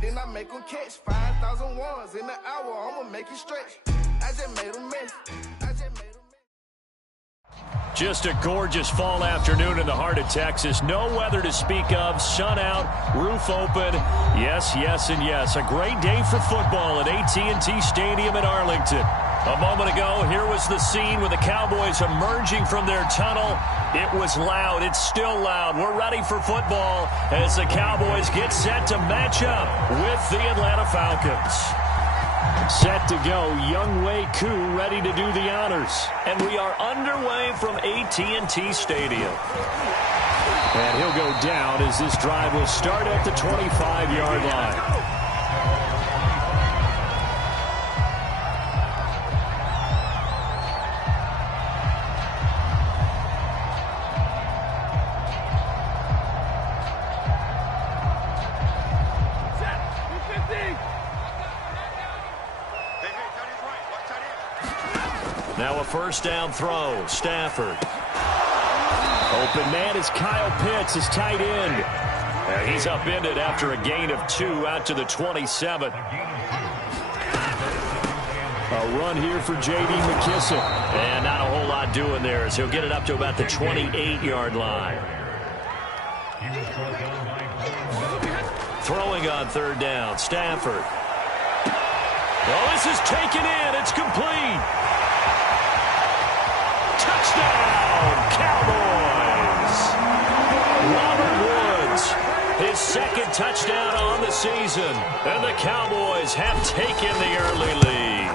Then I make them catch 5,000 ones in an hour. I'ma make it stretch. I just made a mess. Just a gorgeous fall afternoon in the heart of Texas. No weather to speak of. Sun out, roof open. Yes, yes, and yes. A great day for football at AT&T Stadium in Arlington. A moment ago, here was the scene with the Cowboys emerging from their tunnel. It was loud. It's still loud. We're ready for football as the Cowboys get set to match up with the Atlanta Falcons. Set to go, Younghoe Koo ready to do the honors. And we are underway from AT&T Stadium. And he'll go down as this drive will start at the 25-yard line. Now a first down throw. Stafford. Open man is Kyle Pitts, his tight end. He's upended after a gain of 2 out to the 27. A run here for J.D. McKissick. And not a whole lot doing there as he'll get it up to about the 28-yard line. Throwing on third down. Stafford. Well, this is taken in. It's complete. Touchdown, Cowboys! Robert Woods, his second touchdown on the season, and the Cowboys have taken the early lead.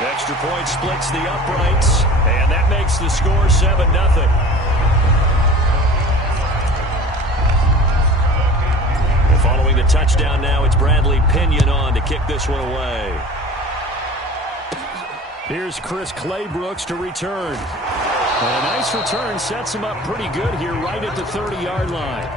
Extra point splits the uprights, and that makes the score 7-0. Following the touchdown now, it's Bradley Pinion on to kick this one away. Here's Chris Claybrooks to return. And a nice return sets him up pretty good here right at the 30-yard line.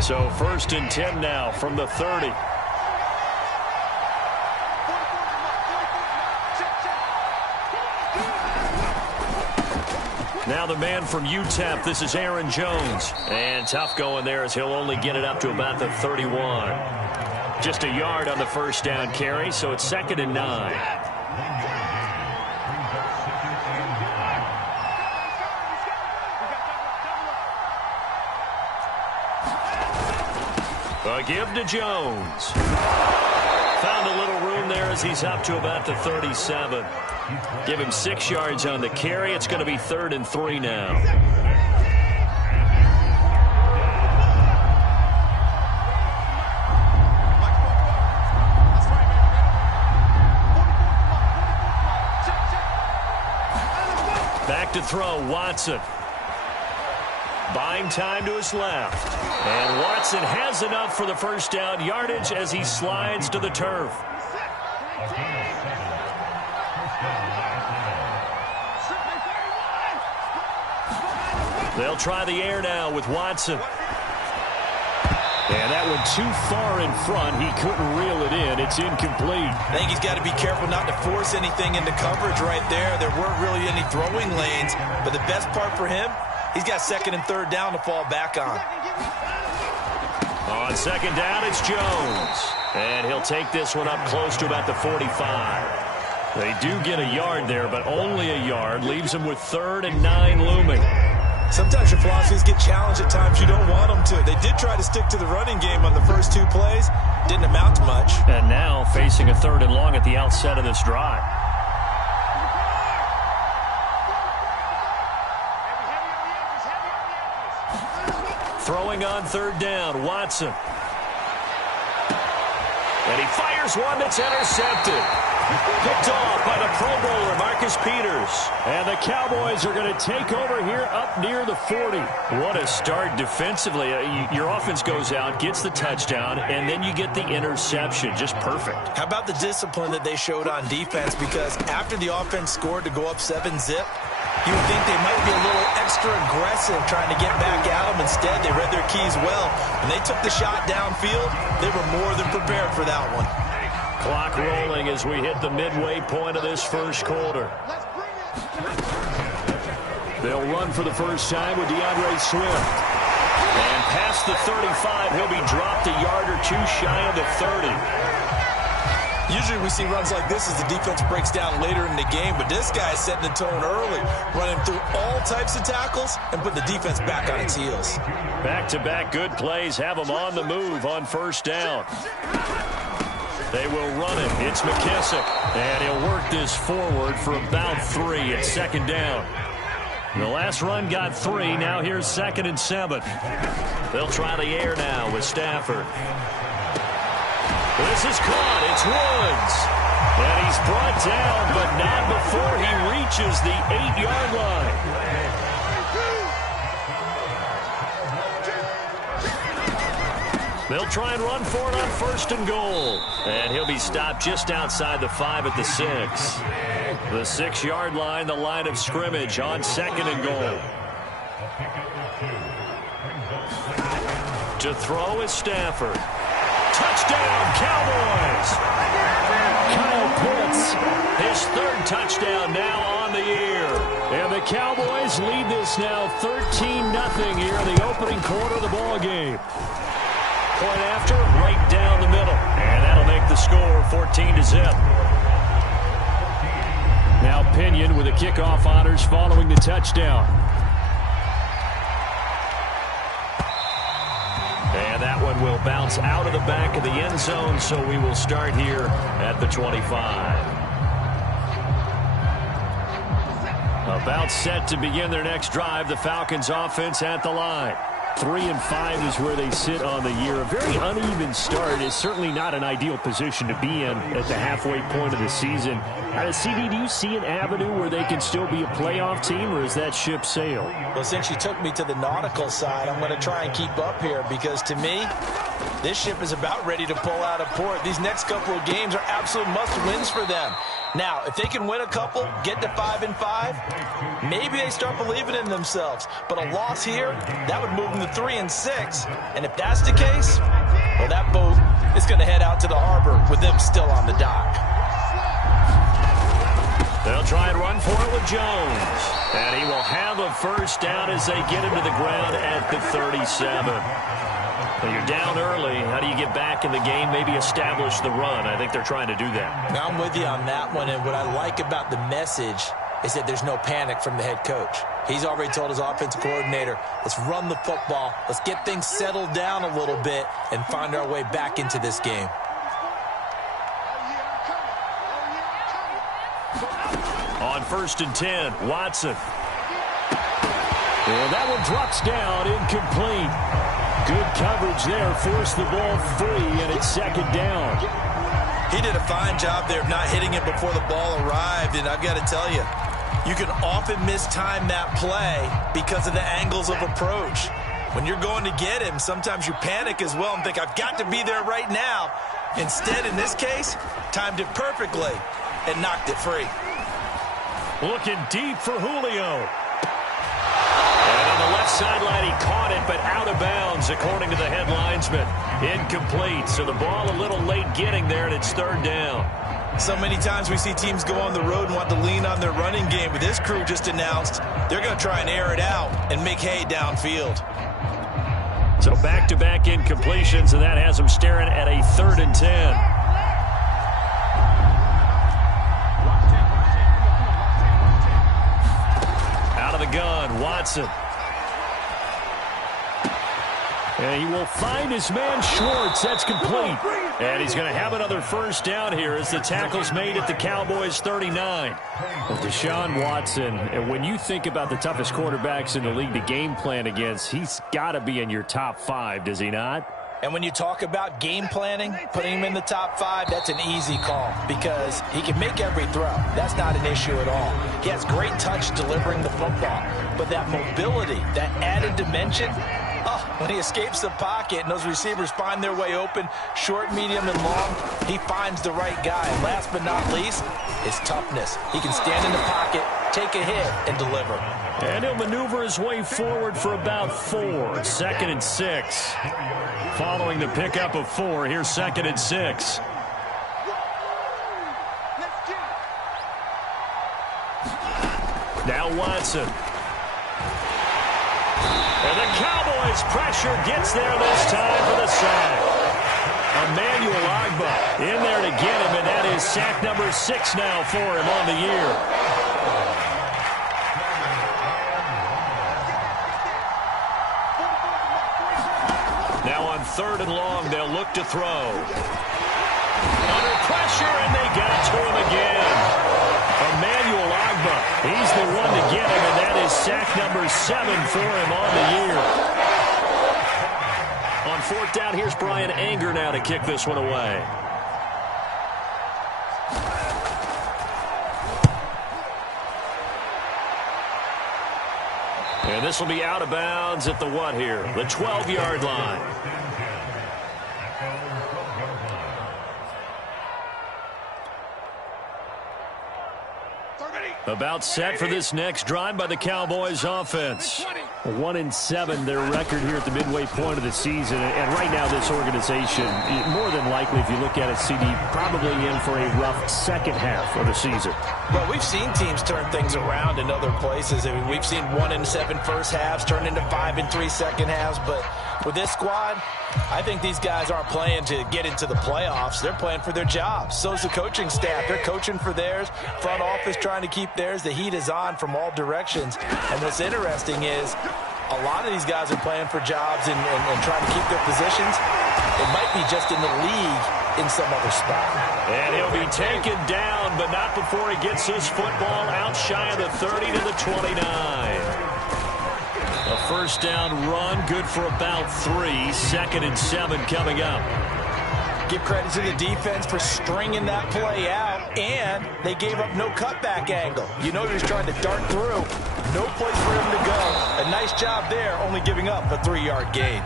So 1st and 10 now from the 30. Now the man from UTEP, this is Aaron Jones. And tough going there as he'll only get it up to about the 31. Just a yard on the first down carry, so it's 2nd and 9. A give to Jones. Found a little room there as he's up to about the 37. Give him 6 yards on the carry. It's going to be 3rd and 3 now. Back to throw, Watson. Buying time to his left. And Watson has enough for the first down yardage as he slides to the turf. They'll try the air now with Watson. And that one too far in front. He couldn't reel it in. It's incomplete. I think he's got to be careful not to force anything into coverage right there. There weren't really any throwing lanes. But the best part for him, he's got 2nd and 3rd down to fall back on. On 2nd down, it's Jones. And he'll take this one up close to about the 45. They do get a yard there, but only a yard. Leaves them with 3rd and 9 looming. Sometimes your philosophies get challenged at times you don't want them to. They did try to stick to the running game on the first 2 plays. Didn't amount to much. And now facing a 3rd and long at the outset of this drive. Throwing on 3rd down, Watson. And he fires one that's intercepted. Picked off by the Pro Bowler, Marcus Peters. And the Cowboys are going to take over here up near the 40. What a start defensively. Your offense goes out, gets the touchdown, and then you get the interception. Just perfect. How about the discipline that they showed on defense? Because after the offense scored to go up 7-zip, You would think they might be a little extra aggressive trying to get back at them. Instead, they read their keys well. When they took the shot downfield, they were more than prepared for that one. Clock rolling as we hit the midway point of this first quarter. They'll run for the first time with DeAndre Swift. And past the 35, he'll be dropped a yard or two shy of the 30. Usually we see runs like this as the defense breaks down later in the game, but this guy is setting the tone early, running through all types of tackles and putting the defense back on its heels. Back-to-back good plays have them on the move on first down. They will run it. It's McKissick, and he'll work this forward for about 3 at second down. The last run got 3. Now here's 2nd and 7. They'll try the air now with Stafford. This is caught. It's Woods. And he's brought down, but not before he reaches the 8-yard line. They'll try and run for it on 1st and goal. And he'll be stopped just outside the 5 at the 6. The 6-yard line, the line of scrimmage on 2nd and goal. To throw is Stafford. Touchdown, Cowboys! Kyle Pitts, his 3rd touchdown now on the year. And the Cowboys lead this now 13-0 here in the opening quarter of the ball game. Point after, right down the middle. And that'll make the score 14-0. Now Pinion with the kickoff honors following the touchdown. And that one will bounce out of the back of the end zone, so we will start here at the 25. About set to begin their next drive, the Falcons offense at the line. 3-5 is where they sit on the year. A very uneven start is certainly not an ideal position to be in at the halfway point of the season. CD, do you see an avenue where they can still be a playoff team, or is that ship sailed? Well, since you took me to the nautical side, I'm going to try and keep up here because, to me, this ship is about ready to pull out of port. These next couple of games are absolute must-wins for them. Now, if they can win a couple, get to 5-5, maybe they start believing in themselves. But a loss here, that would move them to 3-6. And if that's the case, well, that boat is going to head out to the harbor with them still on the dock. They'll try and run for it with Jones. And he will have a first down as they get him to the ground at the 37. Well, you're down early. How do you get back in the game, maybe establish the run? I think they're trying to do that. Now, I'm with you on that one, and what I like about the message is that there's no panic from the head coach. He's already told his offensive coordinator, let's run the football, let's get things settled down a little bit and find our way back into this game. On 1st and 10, Watson. And that one drops down, incomplete. Good coverage there, forced the ball free, and it's 2nd down. He did a fine job there of not hitting it before the ball arrived, and I've got to tell you, you can often mistime that play because of the angles of approach. When you're going to get him, sometimes you panic as well and think, I've got to be there right now. Instead, in this case, timed it perfectly and knocked it free. Looking deep for Julio. And on the left sideline, he caught it, but out of bounds, according to the head linesman. Incomplete, so the ball a little late getting there, and it's 3rd down. So many times we see teams go on the road and want to lean on their running game, but this crew just announced they're going to try and air it out and make hay downfield. So back-to-back incompletions, and that has them staring at a 3rd and 10. The gun, Watson. And he will find his man Schwartz. That's complete. And he's going to have another first down here as the tackle's made at the Cowboys 39. Well, Deshaun Watson, and when you think about the toughest quarterbacks in the league to game plan against, he's got to be in your top 5, does he not? And when you talk about game planning, putting him in the top 5, that's an easy call because he can make every throw. That's not an issue at all. He has great touch delivering the football, but that mobility, that added dimension, when he escapes the pocket and those receivers find their way open, short, medium, and long, he finds the right guy. And last but not least, his toughness. He can stand in the pocket, take a hit, and deliver. And he'll maneuver his way forward for about 4. 2nd and 6. Following the pickup of 4, here's 2nd and 6. Now Watson. And the Cowboys' pressure gets there this time for the sack. Emmanuel Ogbah in there to get him, and that is sack number 6 now for him on the year. Now on 3rd and long, they'll look to throw. Under pressure, and they got to him again. Emmanuel Ogbah, he's the one to get him, and that is sack number 7 for him on the year. On 4th down, here's Brian Anger now to kick this one away. And this will be out of bounds at the what here? The 12-yard line. About set for this next drive by the Cowboys offense. 1-7 their record here at the midway point of the season. And right now this organization, more than likely if you look at it, CD, probably in for a rough second half of the season. Well, we've seen teams turn things around in other places. I mean, we've seen 1-7 first halves turn into 5-3 second halves. But with this squad, I think these guys aren't playing to get into the playoffs. They're playing for their jobs. So's the coaching staff. They're coaching for theirs. Front office trying to keep theirs. The heat is on from all directions. And what's interesting is a lot of these guys are playing for jobs and trying to keep their positions. It might be just in the league in some other spot. And he'll be taken down, but not before he gets this football out shy of the 30 to the 29. A first down run, good for about 3. 2nd and 7 coming up. Give credit to the defense for stringing that play out, and they gave up no cutback angle. You know he was trying to dart through. No place for him to go. A nice job there, only giving up a 3-yard gain.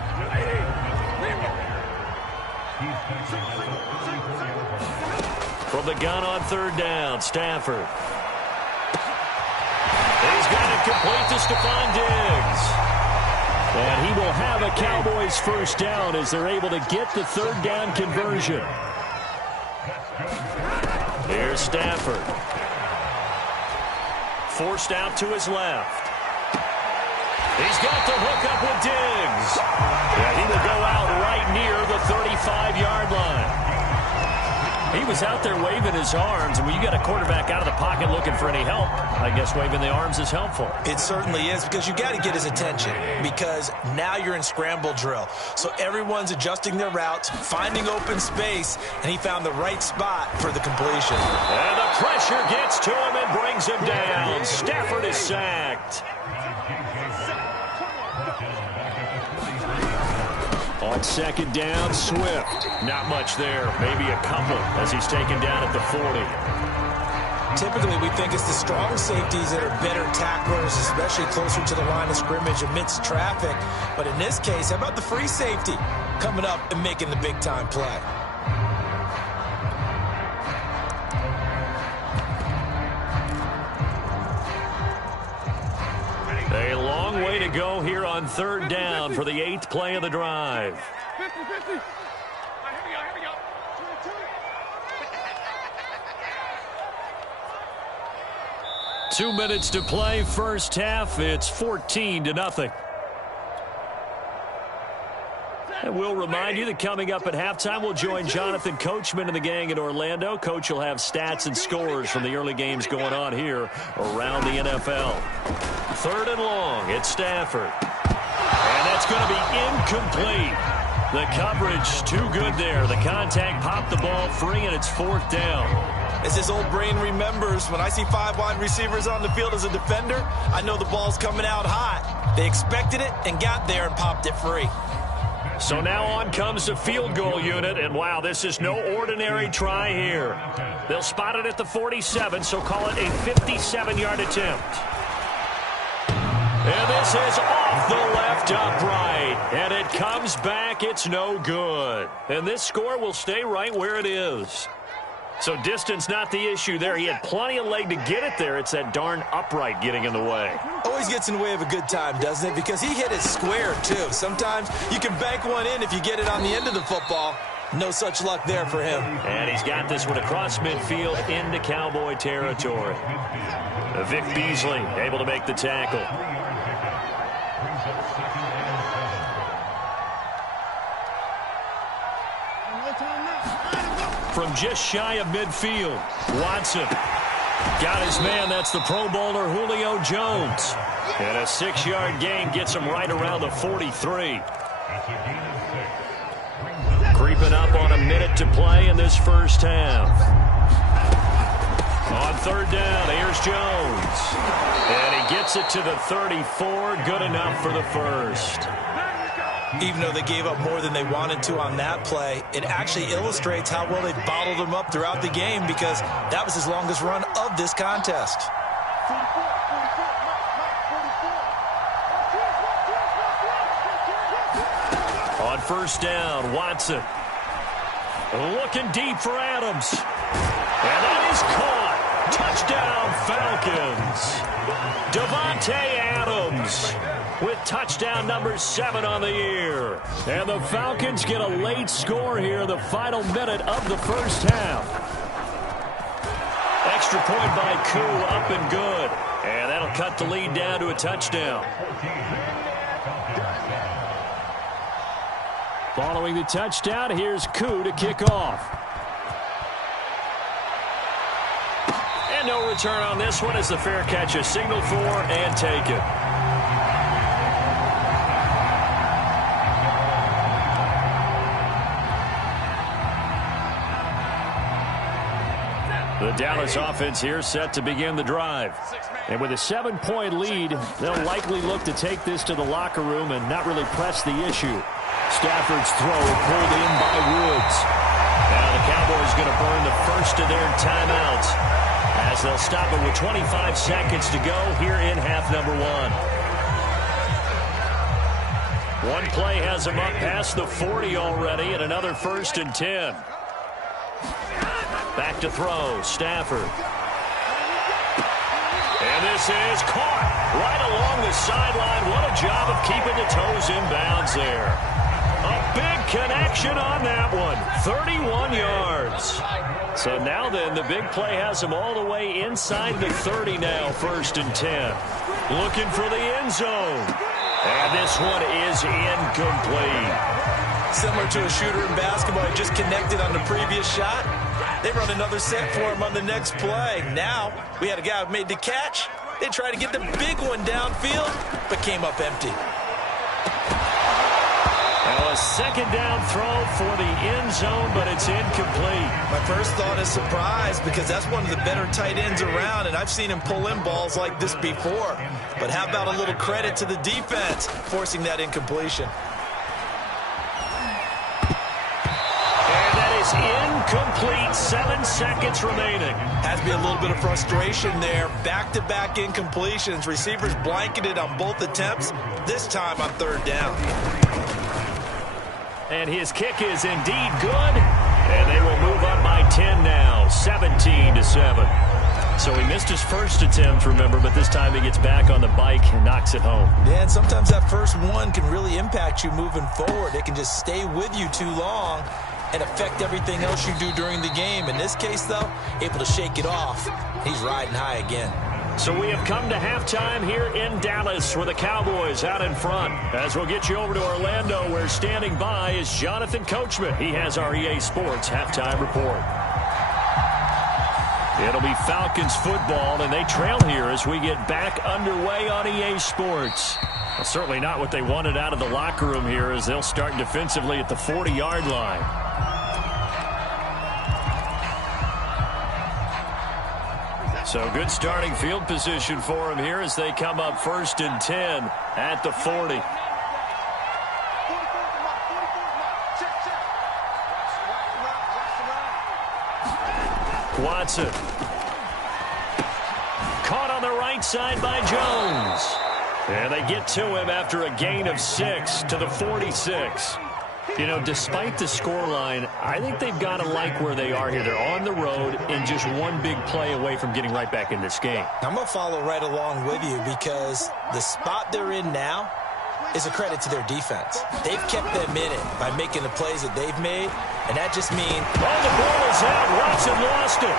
From the gun on 3rd down, Stafford. He's got it complete to Stephon Diggs. And he will have a Cowboys first down as they're able to get the 3rd down conversion. Here's Stafford. Forced out to his left. He's got the hook up with Diggs. And he will go out right near the 35-yard line. He was out there waving his arms, and when you got a quarterback out of the pocket looking for any help, I guess waving the arms is helpful. It certainly is, because you got to get his attention, because now you're in scramble drill. So everyone's adjusting their routes, finding open space, and he found the right spot for the completion. And the pressure gets to him and brings him down. Stafford is sacked. On 2nd down, Swift. Not much there. Maybe a couple as he's taken down at the 40. Typically, we think it's the strong safeties that are better tacklers, especially closer to the line of scrimmage amidst traffic. But in this case, how about the free safety coming up and making the big-time play? A long way to go here on 3rd down for the 8th play of the drive. 50-50. 2 minutes to play, first half. It's 14-0. And we'll remind you that coming up at halftime, we'll join Jonathan Coachman and the gang in Orlando. Coach will have stats and scores from the early games going on here around the NFL. 3rd and long, it's Stafford. And that's going to be incomplete. The coverage too good there. The contact popped the ball free, and it's 4th down. As his old brain remembers, when I see 5 wide receivers on the field as a defender, I know the ball's coming out hot. They expected it and got there and popped it free. So now on comes the field goal unit, and wow, this is no ordinary try here. They'll spot it at the 47, so call it a 57-yard attempt. And this is off the left upright, and it comes back. It's no good. And this score will stay right where it is. So distance not the issue there. He had plenty of leg to get it there. It's that darn upright getting in the way. Always gets in the way of a good time, doesn't it? Because he hit it square, too. Sometimes you can bank one in if you get it on the end of the football. No such luck there for him. And he's got this one across midfield into Cowboy territory. Vic Beasley able to make the tackle. From just shy of midfield, Watson got his man. That's the Pro Bowler Julio Jones. And a 6-yard gain gets him right around the 43. Creeping up on a minute to play in this first half. On third down, here's Jones. And he gets it to the 34. Good enough for the first. Even though they gave up more than they wanted to on that play, it actually illustrates how well they bottled him up throughout the game, because that was his longest run of this contest. On first down, Watson. Looking deep for Adams. And that is caught. Touchdown, Falcons. Davante Adams with touchdown number 7 on the year. And the Falcons get a late score here in the final minute of the first half. Extra point by Koo, up and good. And that'll cut the lead down to a touchdown. Following the touchdown, here's Koo to kick off. And no return on this one as the fair catch is signaled for and taken. The Dallas offense here set to begin the drive. And with a 7-point lead, they'll likely look to take this to the locker room and not really press the issue. Stafford's throw pulled in by Woods. Now the Cowboys going to burn the first of their timeouts as they'll stop it with 25 seconds to go here in half number 1. One play has them up past the 40 already, and another 1st and 10. Back to throw, Stafford. And this is caught right along the sideline. What a job of keeping the toes in bounds there. A big connection on that one. 31 yards. So now then, the big play has him all the way inside the 30 now, 1st and 10. Looking for the end zone. And this one is incomplete. Similar to a shooter in basketball, he just connected on the previous shot. They run another set for him on the next play. Now, we had a guy who made the catch. They tried to get the big one downfield, but came up empty. Now a 2nd down throw for the end zone, but it's incomplete. My first thought is surprise, because that's one of the better tight ends around, and I've seen him pull in balls like this before. But how about a little credit to the defense forcing that incompletion? And that is incomplete. 7 seconds remaining. Has to be a little bit of frustration there. Back-to-back incompletions. Receivers blanketed on both attempts, this time on 3rd down. And his kick is indeed good. And they will move up by 10 now, 17-7. So he missed his first attempt, remember, but this time he gets back on the bike and knocks it home. Yeah, and sometimes that first one can really impact you moving forward. It can just stay with you too long and affect everything else you do during the game. In this case, though, able to shake it off. He's riding high again. So we have come to halftime here in Dallas with the Cowboys out in front. As we'll get you over to Orlando, where standing by is Jonathan Coachman. He has our EA Sports halftime report. It'll be Falcons football, and they trail here as we get back underway on EA Sports. Well, certainly not what they wanted out of the locker room here, as they'll start defensively at the 40-yard line. So good starting field position for them here as they come up 1st and 10 at the 40. Watson. Caught on the right side by Jones. And they get to him after a gain of 6 to the 46. You know, despite the scoreline, I think they've got to like where they are here. They're on the road and just one big play away from getting right back in this game. I'm going to follow right along with you because the spot they're in now is a credit to their defense. They've kept them in it by making the plays that they've made, and that just means... Oh, the ball is out. Watson lost it.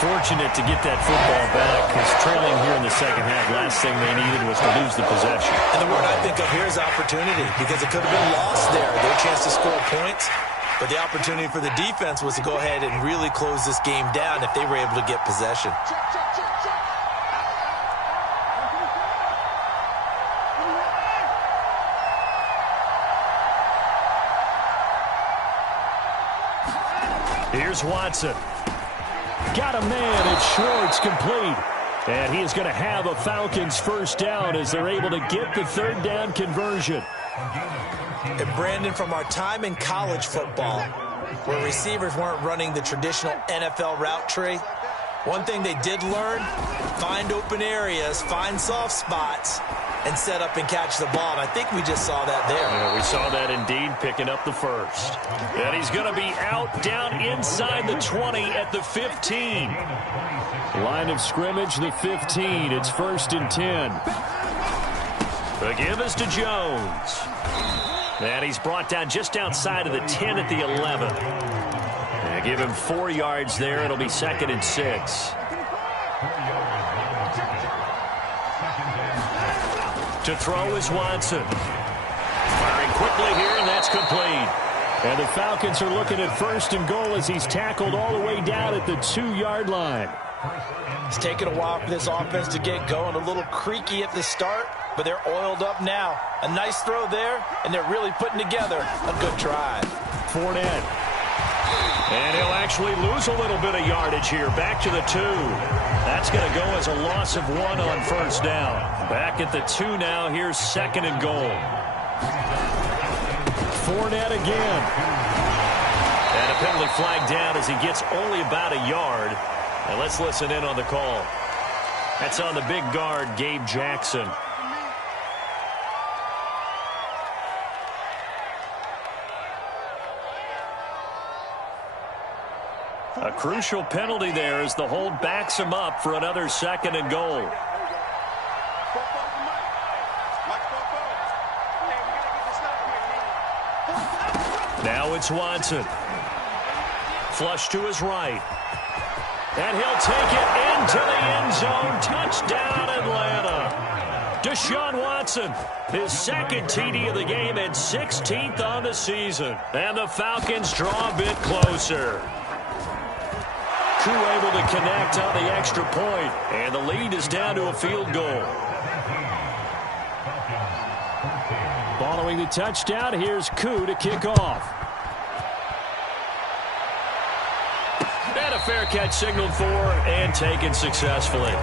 Fortunate to get that football back, because trailing here in the second half, last thing they needed was to lose the possession. And the word I think of here is opportunity, because it could have been lost there. Their chance to score points, but the opportunity for the defense was to go ahead and really close this game down if they were able to get possession. Here's Watson. Got a man. It's Schwartz, complete. And he is going to have a Falcons first down as they're able to get the third down conversion. And Brandon, from our time in college football, where receivers weren't running the traditional NFL route tree, one thing they did learn, find open areas, find soft spots, and set up and catch the ball. And I think we just saw that there. Yeah, we saw that indeed, picking up the first. And he's going to be out down inside the 20 at the 15. Line of scrimmage, the 15. It's 1st and 10. The give is to Jones. And he's brought down just outside of the 10 at the 11. And give him 4 yards there. It'll be 2nd and 6. To throw is Watson. Firing quickly here, and that's complete. And the Falcons are looking at 1st and goal as he's tackled all the way down at the 2-yard line. It's taken a while for this offense to get going. A little creaky at the start, but they're oiled up now. A nice throw there, and they're really putting together a good drive. Fournette. And he'll actually lose a little bit of yardage here. Back to the 2. That's going to go as a loss of 1 on 1st down. Back at the 2 now. Here's 2nd and goal. Fournette again. And a penalty flag down as he gets only about a yard. And let's listen in on the call. That's on the big guard, Gabe Jackson. A crucial penalty there as the hold backs him up for another 2nd and goal. Now it's Watson. Flush to his right. And he'll take it into the end zone. Touchdown, Atlanta. Deshaun Watson, his 2nd TD of the game and 16th on the season. And the Falcons draw a bit closer. Koo able to connect on the extra point, and the lead is down to a field goal. Following the touchdown, here's Koo to kick off. And a fair catch signaled for and taken successfully.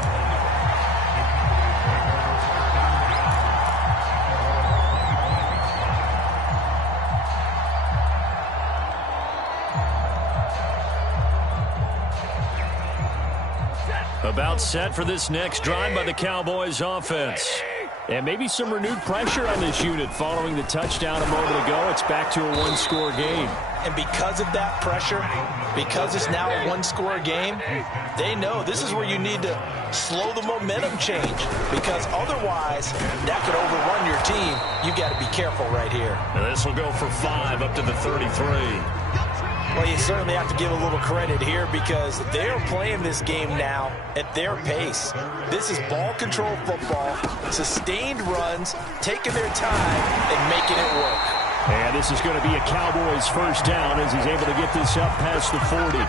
About set for this next drive by the Cowboys offense. And maybe some renewed pressure on this unit following the touchdown a moment ago. It's back to a 1-score game. And because of that pressure, because it's now a 1-score game, they know this is where you need to slow the momentum change, because otherwise that could overrun your team. You got to be careful right here. And this will go for 5 up to the 33. Well, you certainly have to give a little credit here because they're playing this game now at their pace. This is ball control football, sustained runs, taking their time and making it work. And this is going to be a Cowboys first down as he's able to get this up past the 40.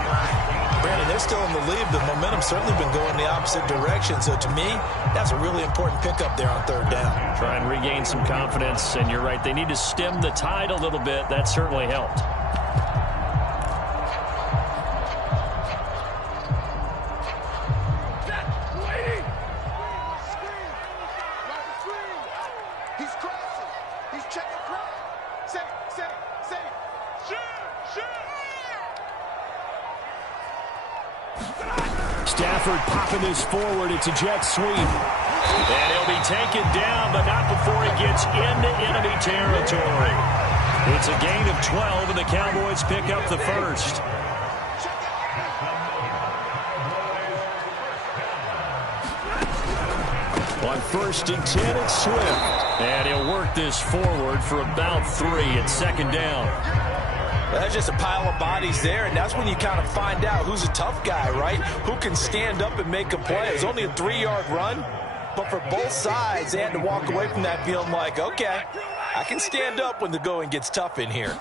Brandon, they're still in the lead. The momentum's certainly been going the opposite direction. So to me, that's a really important pickup there on 3rd down. Try and regain some confidence. And you're right, they need to stem the tide a little bit. That certainly helped. Stafford popping this forward. It's a jet sweep. And he'll be taken down, but not before he gets into enemy territory. It's a gain of 12, and the Cowboys pick up the first. On 1st and 10, it's Swift. And he'll work this forward for about 3. It's 2nd down. That's just a pile of bodies there, and that's when you kind of find out who's a tough guy, right? Who can stand up and make a play. It was only a 3-yard run, but for both sides, they had to walk away from that feeling like, okay, I can stand up when the going gets tough in here.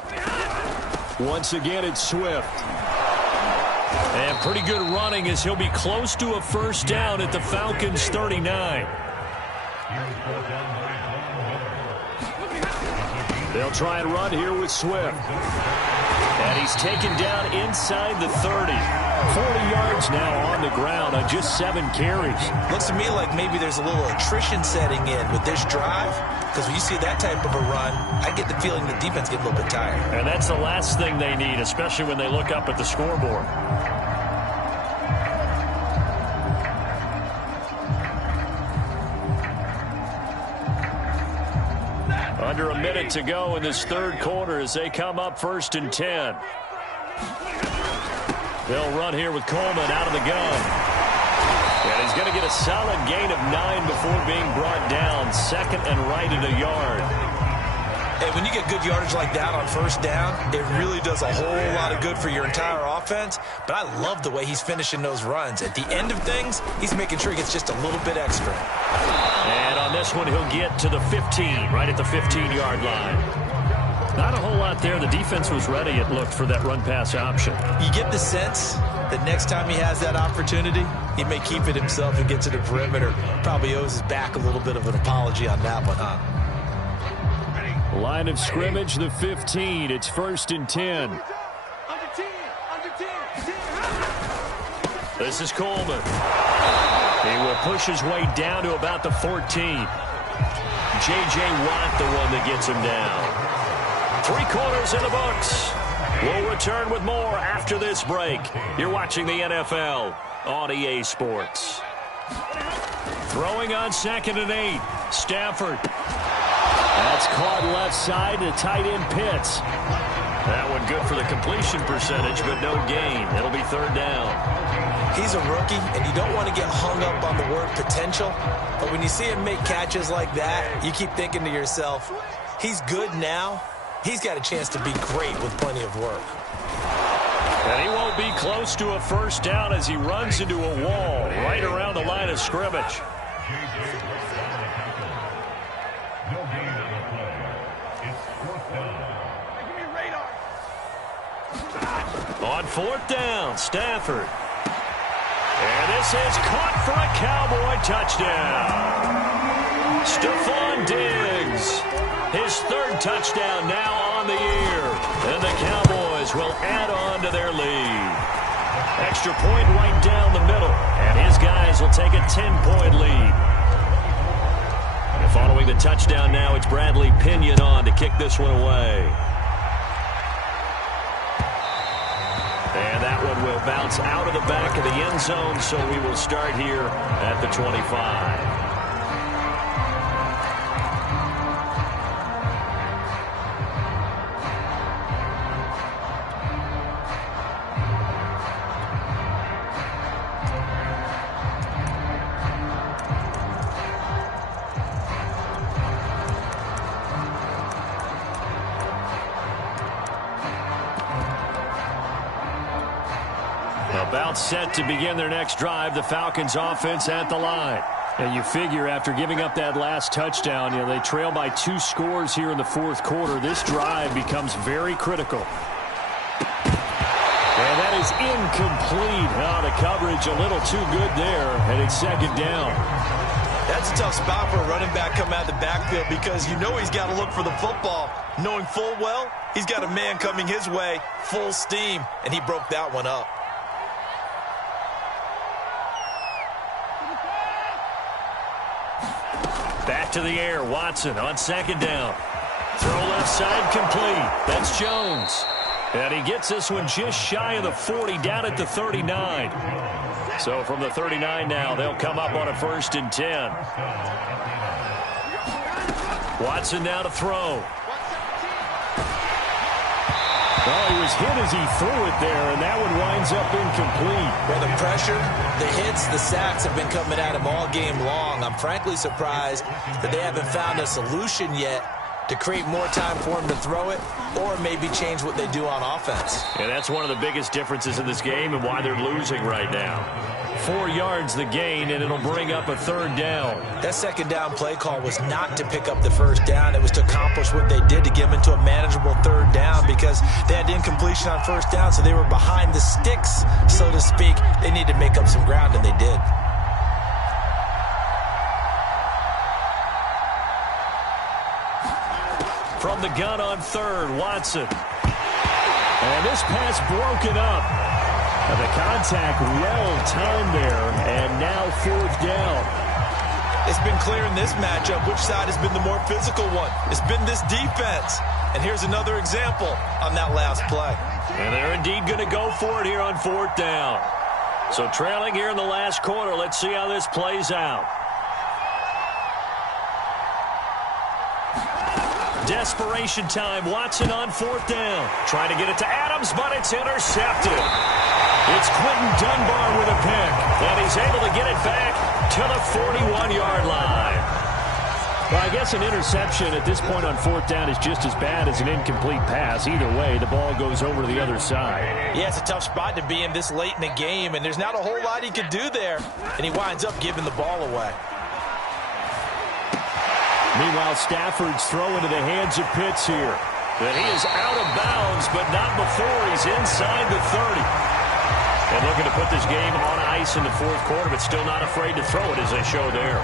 Once again, it's Swift. And pretty good running as he'll be close to a 1st down at the Falcons' 39. They'll try and run here with Swift. And he's taken down inside the 30. 40 yards now on the ground on just 7 carries. Looks to me like maybe there's a little attrition setting in with this drive, because when you see that type of a run, I get the feeling the defense gets a little bit tired. And that's the last thing they need, especially when they look up at the scoreboard. Under a minute to go in this 3rd quarter as they come up 1st and 10. They'll run here with Coleman out of the gun. And he's going to get a solid gain of 9 before being brought down. 2nd and right at a yard. And when you get good yardage like that on 1st down, it really does a whole lot of good for your entire offense. But I love the way he's finishing those runs. At the end of things, he's making sure he gets just a little bit extra. And on this one, he'll get to the 15, right at the 15-yard line. Not a whole lot there. The defense was ready, it looked, for that run-pass option. You get the sense that next time he has that opportunity, he may keep it himself and get to the perimeter. Probably owes his back a little bit of an apology on that one, huh? Line of scrimmage, the 15. It's 1st and 10. This is Coleman. He will push his way down to about the 14. J.J. Watt, the one that gets him down. 3 quarters in the books. We'll return with more after this break. You're watching the NFL on EA Sports. Throwing on 2nd and 8. Stafford. That's caught left side to tight end Pitts. That one good for the completion percentage, but no gain. It'll be 3rd down. He's a rookie, and you don't want to get hung up on the word potential. But when you see him make catches like that, you keep thinking to yourself, he's good now. He's got a chance to be great with plenty of work. And he won't be close to a 1st down as he runs into a wall right around the line of scrimmage. On 4th down, Stafford. And this is caught for a Cowboy touchdown. Stephon Diggs, his 3rd touchdown now on the year. And the Cowboys will add on to their lead. Extra point right down the middle. And his guys will take a 10-point lead. And following the touchdown now, it's Bradley Pinion on to kick this one away. And that one will bounce out of the back of the end zone, so we will start here at the 25. About set to begin their next drive, the Falcons offense at the line. And you figure after giving up that last touchdown, they trail by 2 scores here in the 4th quarter. This drive becomes very critical. And that is incomplete. The coverage a little too good there, and it's 2nd down. That's a tough spot for a running back coming out of the backfield because you know he's got to look for the football, knowing full well he's got a man coming his way, full steam, and he broke that one up. Back to the air, Watson on 2nd down. Throw left side complete. That's Jones. And he gets this one just shy of the 40, down at the 39. So from the 39 now, they'll come up on a 1st and 10. Watson now to throw. Well, he was hit as he threw it there, and that one winds up incomplete. Well, the pressure, the hits, the sacks have been coming at him all game long. I'm frankly surprised that they haven't found a solution yet to create more time for him to throw it or maybe change what they do on offense. And that's one of the biggest differences in this game and why they're losing right now. 4 yards the gain, and it'll bring up a 3rd down. That 2nd down play call was not to pick up the 1st down. It was to accomplish what they did to get them into a manageable 3rd down because they had incompletion on 1st down, so they were behind the sticks, so to speak. They needed to make up some ground, and they did. From the gun on 3rd, Watson. And this pass broken up. And the contact well-timed there, and now 4th down. It's been clear in this matchup which side has been the more physical one. It's been this defense. And here's another example on that last play. And they're indeed going to go for it here on 4th down. So trailing here in the last quarter, let's see how this plays out. Desperation time. Watson on 4th down. Trying to get it to Adams, but it's intercepted. It's Quentin Dunbar with a pick, and he's able to get it back to the 41-yard line. Well, I guess an interception at this point on 4th down is just as bad as an incomplete pass. Either way, the ball goes over to the other side. Yeah, it's a tough spot to be in this late in the game, and there's not a whole lot he could do there, and he winds up giving the ball away. Meanwhile, Stafford's throw into the hands of Pitts here. But he is out of bounds, but not before he's inside the 30. And looking to put this game on ice in the 4th quarter, but still not afraid to throw it as they show there.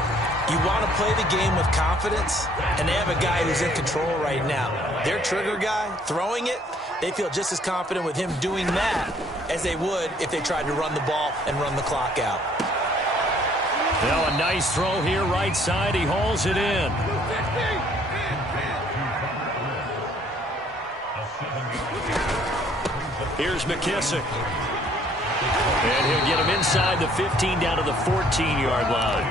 You want to play the game with confidence, and they have a guy who's in control right now. Their trigger guy, throwing it, they feel just as confident with him doing that as they would if they tried to run the ball and run the clock out. Now a nice throw here right side. He hauls it in. Here's McKissick. And he'll get him inside the 15 down to the 14-yard line.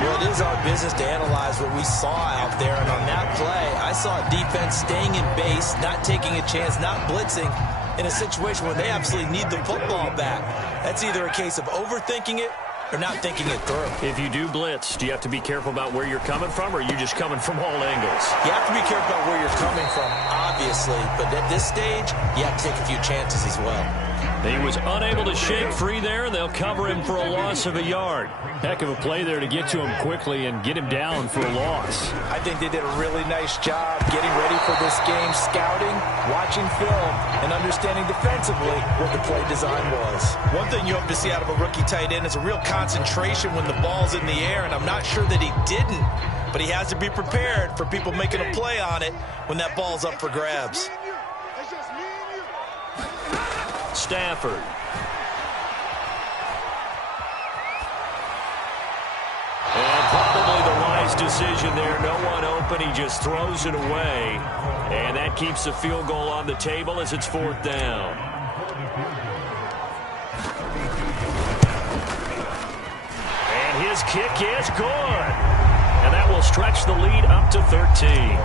Well, it is our business to analyze what we saw out there. And on that play, I saw a defense staying in base, not taking a chance, not blitzing in a situation where they absolutely need the football back. That's either a case of overthinking it or not thinking it through. If you do blitz, do you have to be careful about where you're coming from, or are you just coming from all angles? You have to be careful about where you're coming from, obviously. But at this stage, you have to take a few chances as well. He was unable to shake free there, and they'll cover him for a loss of a yard. Heck of a play there to get to him quickly and get him down for a loss. I think they did a really nice job getting ready for this game, scouting, watching film, and understanding defensively what the play design was. One thing you hope to see out of a rookie tight end is a real concentration when the ball's in the air, and I'm not sure that he didn't, but he has to be prepared for people making a play on it when that ball's up for grabs. Stafford. And probably the wise decision there. No one open. He just throws it away. And that keeps the field goal on the table as it's 4th down. And his kick is good. And that will stretch the lead up to 13.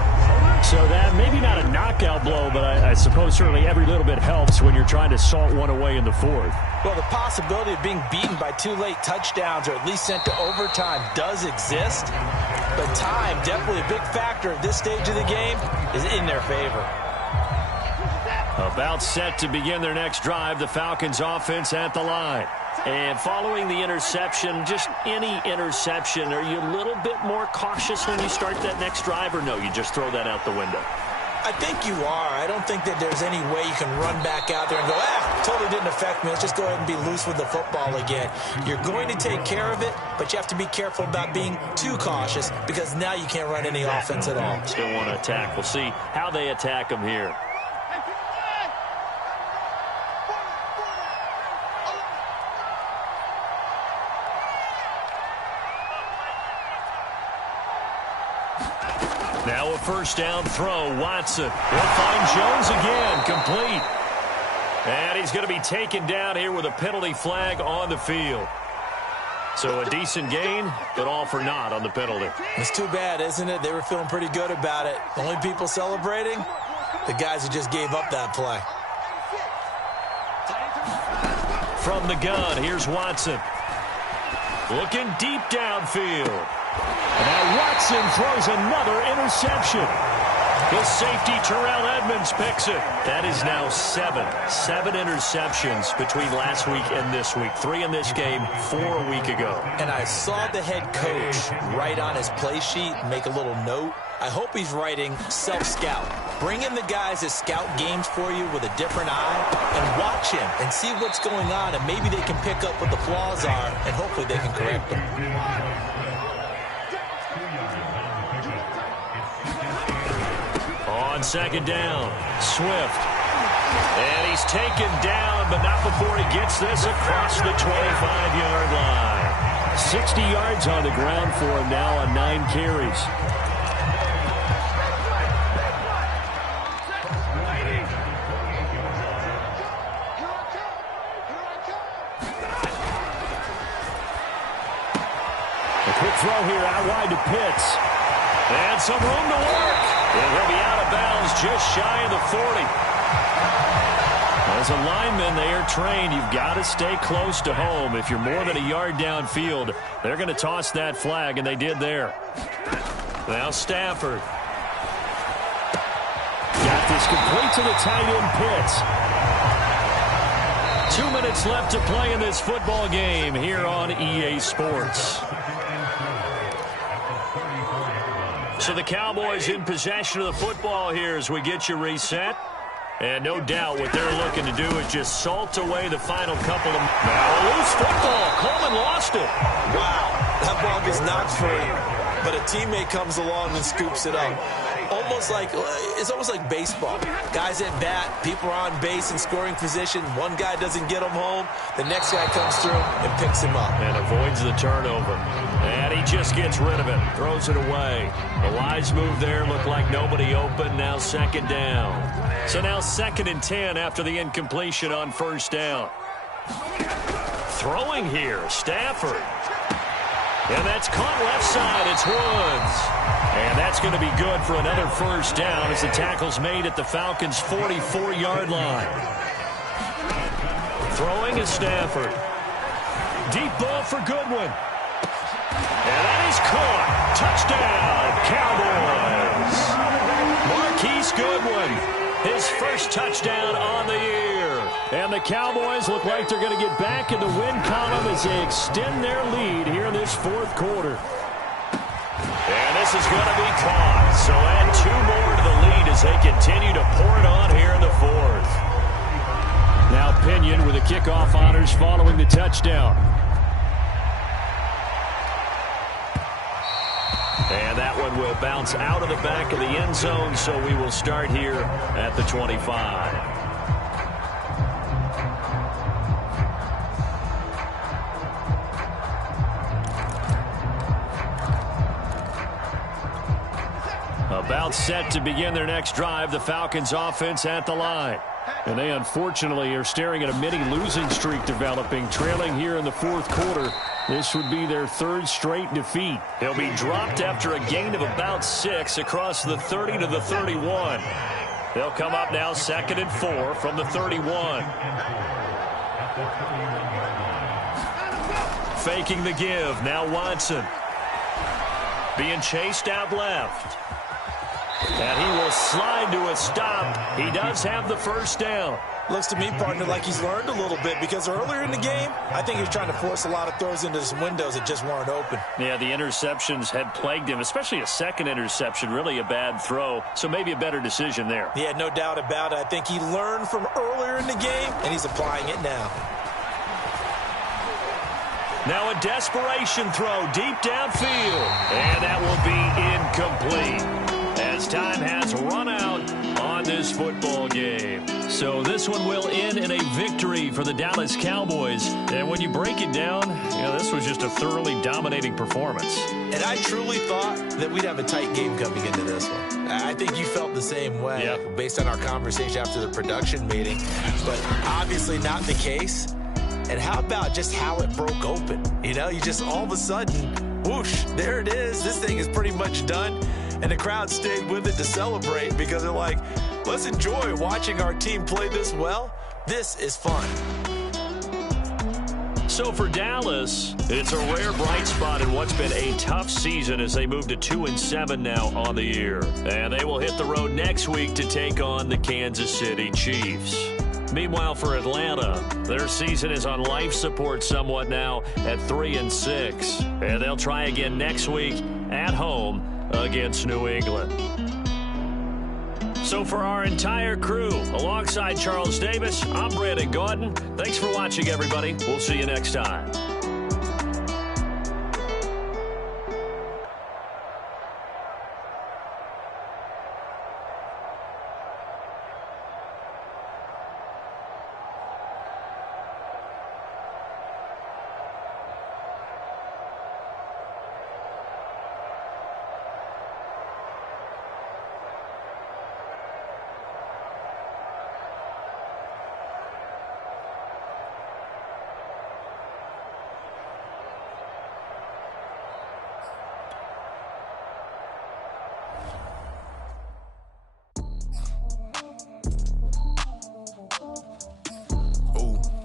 So that maybe not a knockout blow, but I suppose certainly every little bit helps when you're trying to salt one away in the 4th. Well, the possibility of being beaten by 2 late touchdowns or at least sent to overtime does exist. But time, definitely a big factor at this stage of the game, is in their favor. About set to begin their next drive, the Falcons offense at the line. And following the interception, just any interception, are you a little bit more cautious when you start that next drive, or no, you just throw that out the window? I think you are. I don't think that there's any way you can run back out there and go, totally didn't affect me. Let's just go ahead and be loose with the football again. You're going to take care of it, but you have to be careful about being too cautious because now you can't run any offense at all. Still want to attack. We'll see how they attack them here. Now a 1st down throw. Watson will find Jones again. Complete. And he's going to be taken down here with a penalty flag on the field. So a decent gain, but all for naught on the penalty. It's too bad, isn't it? They were feeling pretty good about it. The only people celebrating, the guys who just gave up that play. From the gun, here's Watson. Looking deep downfield. And now Watson throws another interception. The safety, Terrell Edmonds, picks it. That is now seven interceptions between last week and this week. 3 in this game, 4 a week ago. And I saw the head coach write on his play sheet, make a little note. I hope he's writing self-scout. Bring in the guys that scout games for you with a different eye and watch him and see what's going on, and maybe they can pick up what the flaws are, and hopefully they can correct them. On second down, Swift. And he's taken down, but not before he gets this across the 25-yard line. 60 yards on the ground for him now on 9 carries. A quick throw here out wide to Pitts. And some room to work. And he'll be out of bounds just shy of the 40. As a lineman, they are trained. You've got to stay close to home. If you're more than a yard downfield, they're going to toss that flag, and they did there. Now Stafford. Got this complete to the tight end, Pitts. 2 minutes left to play in this football game here on EA Sports. So the Cowboys in possession of the football here as we get you reset. And no doubt what they're looking to do is just salt away the final couple of... Now a loose football. Coleman lost it. Wow, that ball gets knocked free, but a teammate comes along and scoops it up. It's almost like baseball. Guys at bat, people are on base in scoring position. One guy doesn't get him home. The next guy comes through and picks him up. And avoids the turnover. And he just gets rid of it. Throws it away. The wise move there. Looked like nobody open. Now second down. So now 2nd and 10 after the incompletion on first down. Throwing here. Stafford. And that's caught left side. It's Woods. And that's going to be good for another first down as the tackle's made at the Falcons' 44-yard line. Throwing is Stafford. Deep ball for Goodwin. And that is caught. Touchdown, Cowboys. Marquise Goodwin, his first touchdown on the year. And the Cowboys look like they're going to get back in the win column as they extend their lead here in this 4th quarter. And this is going to be caught. So add 2 more to the lead as they continue to pour it on here in the 4th. Now Pinion with the kickoff honors following the touchdown. And that one will bounce out of the back of the end zone, so we will start here at the 25. About set to begin their next drive, the Falcons offense at the line. And they unfortunately are staring at a mini losing streak developing, trailing here in the 4th quarter. This would be their 3rd straight defeat. He'll be dropped after a gain of about 6 across the 30 to the 31. They'll come up now 2nd and 4 from the 31. Faking the give, now Watson. Being chased out left. And he will slide to a stop. He does have the first down. Looks to me, partner, like he's learned a little bit because earlier in the game, I think he was trying to force a lot of throws into some windows that just weren't open. Yeah, the interceptions had plagued him, especially a second interception, really a bad throw. So maybe a better decision there. Yeah, no doubt about it. I think he learned from earlier in the game, and he's applying it now. Now a desperation throw deep downfield. And that will be incomplete. As time has run out on this football game. So this one will end in a victory for the Dallas Cowboys. And when you break it down, this was just a thoroughly dominating performance. And I truly thought that we'd have a tight game coming into this one. I think you felt the same way based on our conversation after the production meeting. But obviously not the case. And how about just how it broke open? You just all of a sudden, whoosh, there it is. This thing is pretty much done. And the crowd stayed with it to celebrate because they're like, let's enjoy watching our team play this well. This is fun. So for Dallas, it's a rare bright spot in what's been a tough season as they move to 2-7 now on the year. And they will hit the road next week to take on the Kansas City Chiefs. Meanwhile, for Atlanta, their season is on life support somewhat now at 3-6. And they'll try again next week at home against New England. So for our entire crew, alongside Charles Davis, I'm Brandon Gaudin. Thanks for watching, everybody. We'll see you next time.